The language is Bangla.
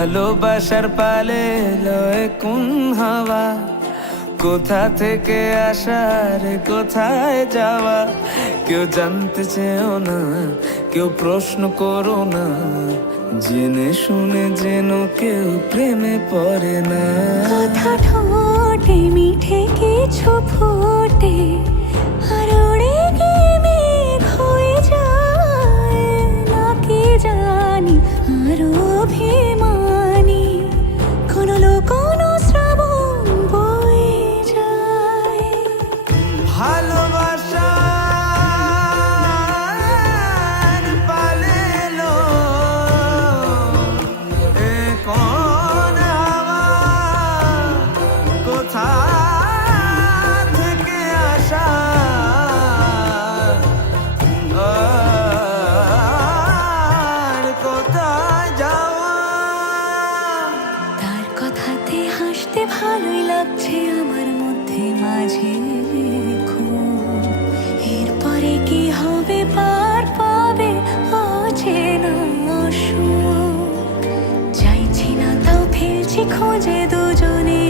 ভালোবাসার পালে লয় কোন হাওয়া, কোথা থেকে আসার কোথায় যাওয়া, কেউ জানতে চেয়েও না, কেউ প্রশ্ন করো না, জেনে শুনে যেন কেউ প্রেমে পড়ে না। কথা ঠোঁটে মিঠে কিছু ফোটে, আর উড়ে গিয়ে মেঘ হয়ে যায়, নাকি জানি আর অভিমানী কোনো লোকনো শ্রাবণ বয়ে যায়। ভালোবাসার পালে লো এ কোন হাওয়া, কোথা থেকে আসা, আর কোথায় যাওয়া। তার কথাতে হাসতে ভালোই লাগছে আমার মধ্যে মাঝে খুব। এরপরে কি হবে পার পাবে অচেনা সুখ, চাইছি না তাও ফেলছি খোঁজে দুজনে।